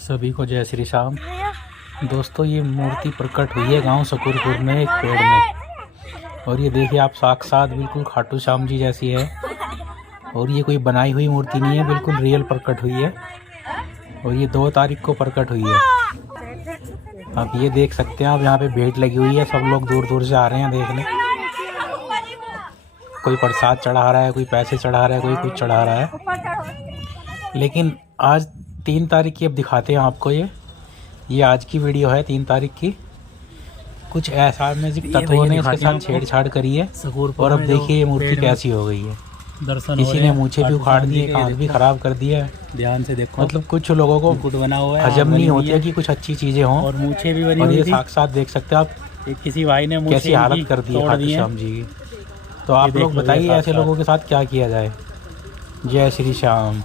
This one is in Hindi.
सभी को जय श्री श्याम। दोस्तों, ये मूर्ति प्रकट हुई है गांव सकूरपुर में एक पेड़ में, और ये देखिए आप साक्षात बिल्कुल खाटू श्याम जी जैसी है। और ये कोई बनाई हुई मूर्ति नहीं है, बिल्कुल रियल प्रकट हुई है। और ये 2 तारीख को प्रकट हुई है। आप ये देख सकते हैं, आप यहाँ पे भीड़ लगी हुई है, सब लोग दूर दूर से आ रहे हैं देखने। कोई प्रसाद चढ़ा रहा है, कोई पैसे चढ़ा रहा है, कोई कुछ चढ़ा रहा है। लेकिन आज 3 तारीख की अब दिखाते हैं आपको। ये आज की वीडियो है 3 तारीख की। कुछ ऐसा म्यूजिक तत्वों ने इसके साथ छेड़छाड़ करी है, और अब देखिए ये मूर्ति कैसी हो गई है। किसी ने मूछें भी उखाड़ दी है, आँख भी खराब कर दी है। ध्यान से देखो, मतलब कुछ लोगों को मुकुट बना हुआ है, हजम नहीं होती है कि कुछ अच्छी चीजें हों, और मूछें भी बनी और हुई ये थी। साक्षात देख सकते हैं आप किसी भाई ने कैसी हालत कर दी है खाटू श्याम जी की। तो आप लोग बताइए ऐसे लोगों के साथ क्या किया जाए। जय श्री श्याम।